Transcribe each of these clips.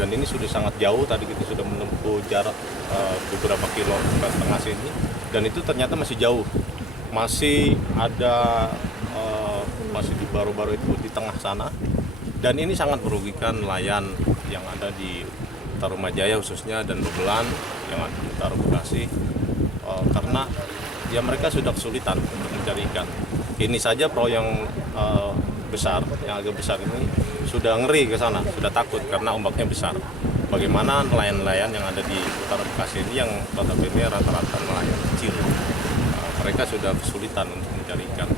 dan ini sudah sangat jauh. Tadi kita sudah menempuh jarak beberapa kilometer setengah sini, dan itu ternyata masih jauh, masih ada masih di baru-baru itu di tengah sana, dan ini sangat merugikan nelayan yang ada di Tarumajaya khususnya dan Bebelan yang ada di Utara Bekasi, karena ya mereka sudah kesulitan untuk mencari ikan. Ini saja perahu yang besar, yang agak besar ini sudah ngeri ke sana, sudah takut karena ombaknya besar. Bagaimana nelayan-nelayan yang ada di Utara Bekasi ini yang notabene rata-rata nelayan kecil, mereka sudah kesulitan untuk mencari ikan.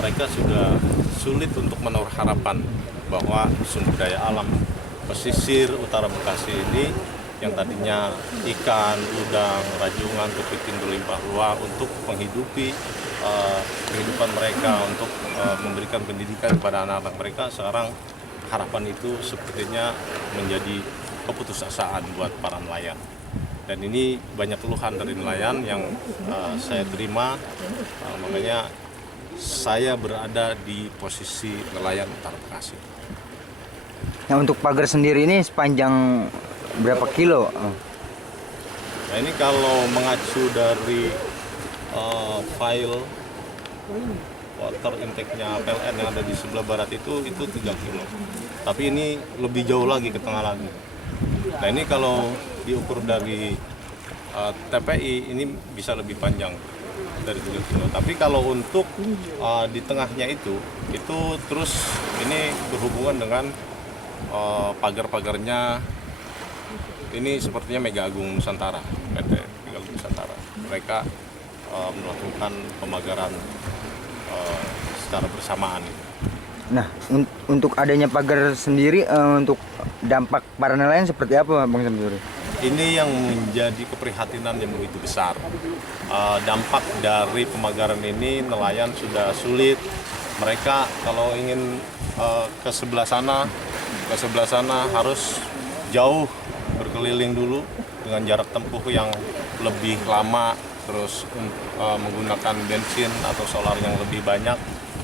Mereka sudah sulit untuk menaruh harapan bahwa sumber daya alam pesisir Utara Bekasi ini yang tadinya ikan, udang, rajungan, kepiting berlimpah ruah untuk menghidupi kehidupan mereka, untuk memberikan pendidikan kepada anak-anak mereka, sekarang harapan itu sepertinya menjadi keputusasaan buat para nelayan. Dan ini banyak keluhan dari nelayan yang saya terima, makanya saya berada di posisi nelayan Utara Bekasi. Nah, untuk pagar sendiri ini sepanjang berapa kilo? Nah, ini kalau mengacu dari file water intake-nya PLN yang ada di sebelah barat itu 3 kilo. Tapi ini lebih jauh lagi ke tengah lagi. Nah, ini kalau diukur dari TPI ini bisa lebih panjang dari 3 kilo. Tapi kalau untuk di tengahnya itu terus ini berhubungan dengan pagar-pagarnya. Ini sepertinya Mega Agung Nusantara, PT Mega Agung Nusantara. Mereka melakukan pemagaran secara bersamaan. Nah, untuk adanya pagar sendiri, untuk dampak para nelayan seperti apa, Bang Samsuri? Ini yang menjadi keprihatinan yang begitu besar. Dampak dari pemagaran ini, nelayan sudah sulit. Mereka kalau ingin ke sebelah sana harus jauh berkeliling dulu dengan jarak tempuh yang lebih lama, terus menggunakan bensin atau solar yang lebih banyak.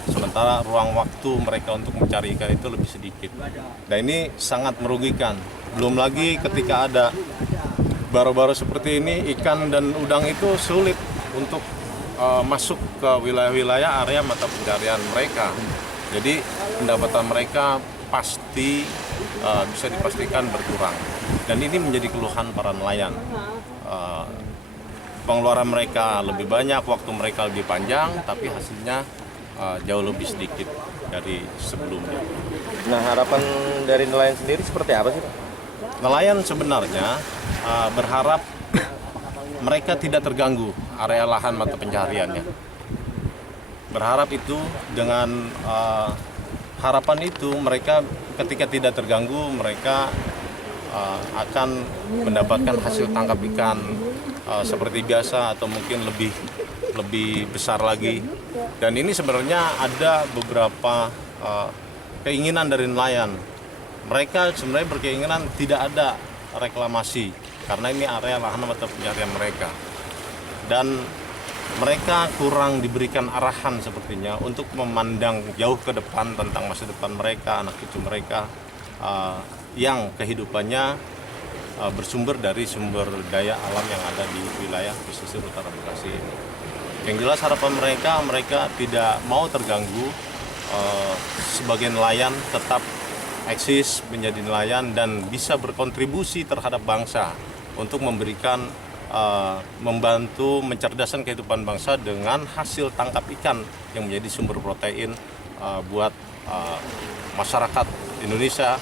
Sementara ruang waktu mereka untuk mencari ikan itu lebih sedikit. Dan ini sangat merugikan. Belum lagi ketika ada baru-baru seperti ini, ikan dan udang itu sulit untuk masuk ke wilayah-wilayah area mata pencarian mereka. Jadi pendapatan mereka pasti bisa dipastikan berkurang. Dan ini menjadi keluhan para nelayan. Pengeluaran mereka lebih banyak, waktu mereka lebih panjang, tapi hasilnya jauh lebih sedikit dari sebelumnya. Nah, harapan dari nelayan sendiri seperti apa sih, Pak? Nelayan sebenarnya berharap mereka tidak terganggu area lahan mata pencahariannya. Berharap itu dengan harapan itu mereka ketika tidak terganggu mereka akan mendapatkan hasil tangkap ikan seperti biasa atau mungkin lebih besar lagi. Dan ini sebenarnya ada beberapa keinginan dari nelayan. Mereka sebenarnya berkeinginan tidak ada reklamasi karena ini area lahan mata pencaharian mereka. Dan mereka kurang diberikan arahan sepertinya untuk memandang jauh ke depan tentang masa depan mereka, anak cucu mereka yang kehidupannya bersumber dari sumber daya alam yang ada di wilayah pesisir utara Bekasi ini. Yang jelas harapan mereka tidak mau terganggu, sebagai nelayan tetap eksis menjadi nelayan dan bisa berkontribusi terhadap bangsa untuk memberikan membantu mencerdaskan kehidupan bangsa dengan hasil tangkap ikan yang menjadi sumber protein buat masyarakat Indonesia,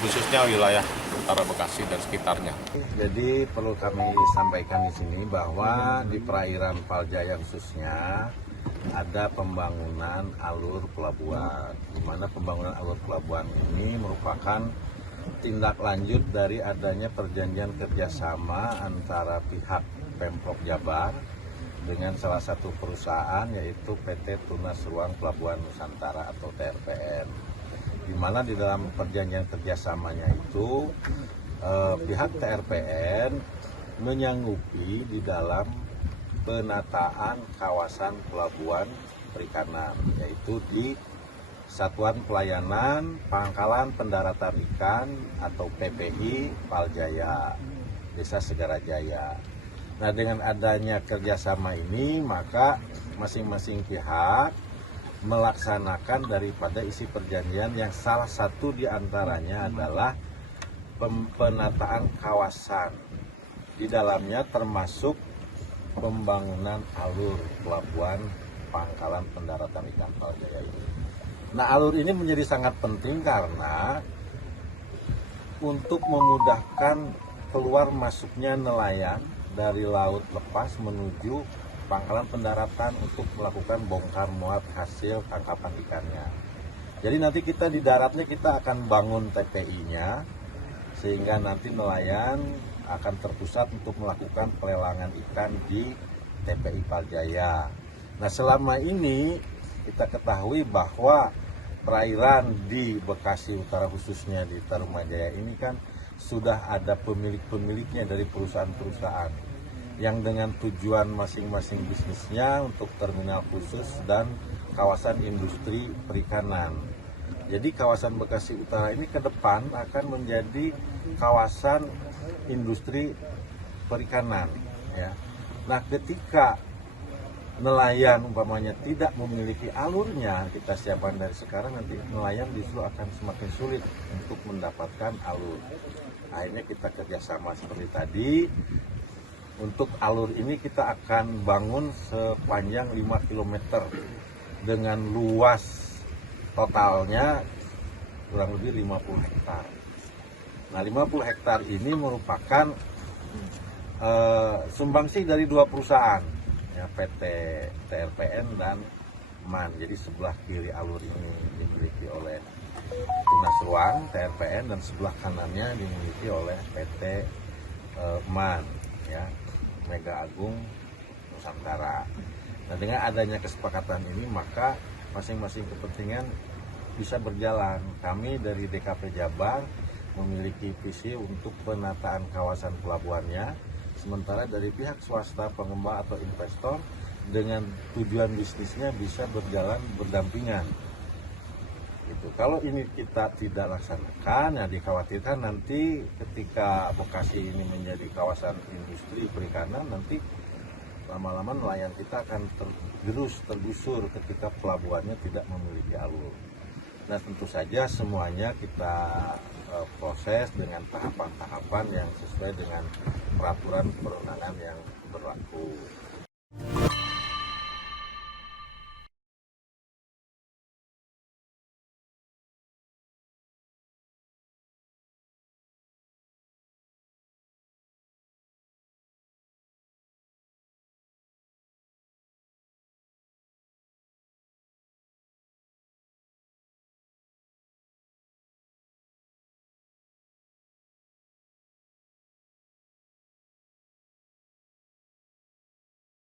khususnya wilayah utara Bekasi dan sekitarnya. Jadi perlu kami sampaikan di sini bahwa di perairan Paljaya khususnya ada pembangunan alur pelabuhan, di mana pembangunan alur pelabuhan ini merupakan tindak lanjut dari adanya perjanjian kerjasama antara pihak Pemprov Jabar dengan salah satu perusahaan yaitu PT Tunas Ruang Pelabuhan Nusantara atau TRPN, di mana di dalam perjanjian kerjasamanya itu pihak TRPN menyanggupi di dalam penataan kawasan pelabuhan perikanan, yaitu di Satuan Pelayanan Pangkalan Pendaratan Ikan atau PPI Paljaya, Desa Segarajaya. Nah, dengan adanya kerjasama ini, maka masing-masing pihak melaksanakan daripada isi perjanjian yang salah satu diantaranya adalah penataan kawasan. Di dalamnya termasuk pembangunan alur pelabuhan Pangkalan Pendaratan Ikan Paljaya ini. Nah, alur ini menjadi sangat penting karena untuk memudahkan keluar masuknya nelayan dari laut lepas menuju pangkalan pendaratan untuk melakukan bongkar muat hasil tangkapan ikannya. Jadi nanti kita di daratnya kita akan bangun TPI-nya sehingga nanti nelayan akan terpusat untuk melakukan pelelangan ikan di TPI Paljaya. Nah, selama ini kita ketahui bahwa perairan di Bekasi Utara khususnya di Tarumajaya ini kan sudah ada pemilik-pemiliknya dari perusahaan-perusahaan yang dengan tujuan masing-masing bisnisnya untuk terminal khusus dan kawasan industri perikanan. Jadi kawasan Bekasi Utara ini ke depan akan menjadi kawasan industri perikanan, ya. Nah, ketika nelayan umpamanya tidak memiliki alurnya, kita siapkan dari sekarang, nanti nelayan justru akan semakin sulit untuk mendapatkan alur. Akhirnya kita kerjasama seperti tadi. Untuk alur ini kita akan bangun sepanjang 5 km dengan luas totalnya kurang lebih 50 hektar. Nah, 50 hektar ini merupakan sumbangsih dari dua perusahaan, ya, PT TRPN dan MAN. Jadi sebelah kiri alur ini dimiliki oleh Tunas Ruang TRPN dan sebelah kanannya dimiliki oleh PT MAN, ya, Mega Agung Nusantara. Nah, dengan adanya kesepakatan ini maka masing-masing kepentingan bisa berjalan. Kami dari DKP Jabar memiliki visi untuk penataan kawasan pelabuhannya, sementara dari pihak swasta pengembang atau investor dengan tujuan bisnisnya bisa berjalan berdampingan. Gitu. Kalau ini kita tidak laksanakan, ya dikhawatirkan nanti ketika Bekasi ini menjadi kawasan industri perikanan, nanti lama-lama nelayan kita akan tergusur ketika pelabuhannya tidak memiliki alur. Nah, tentu saja semuanya kita proses dengan tahapan-tahapan yang sesuai dengan peraturan perundangan yang berlaku.